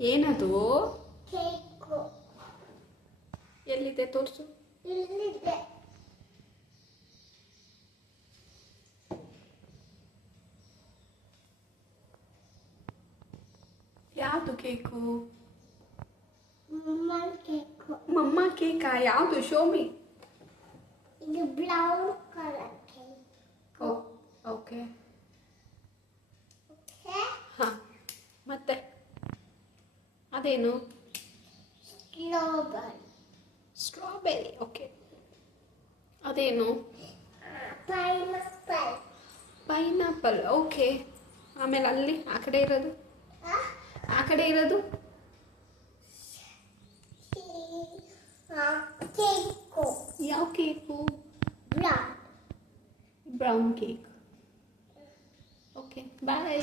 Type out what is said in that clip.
ಏನದು? ಕೇಕು. ಎಲ್ಲಿದೆ ತೋರಿಸು. ಇಲ್ಲಿದೆ. ಯಾವುದು ಕೇಕು? ಮಮ್ಮ ಕೇಕು. ಮಮ್ಮ ಕೇಕಾ? ಯಾವುದು? ಶೋಮಿ. ಇದು brown colour cake. Okay. Okay. ಹಾಂ, ಮತ್ತೆ ಅದೇನು? ಸ್ಟ್ರಾಬೆರಿ. ಓಕೆ. ಅದೇನು? ಪೈನಾಪಲ್. ಓಕೆ. ಆಮೇಲೆ ಅಲ್ಲಿ ಆ ಕಡೆ ಇರೋದು? ಆ ಕಡೆ ಇರೋದು? ಕೇಕು. ಯಾವ cake? Brown. Brown cake. Okay, ಬಾಯ್.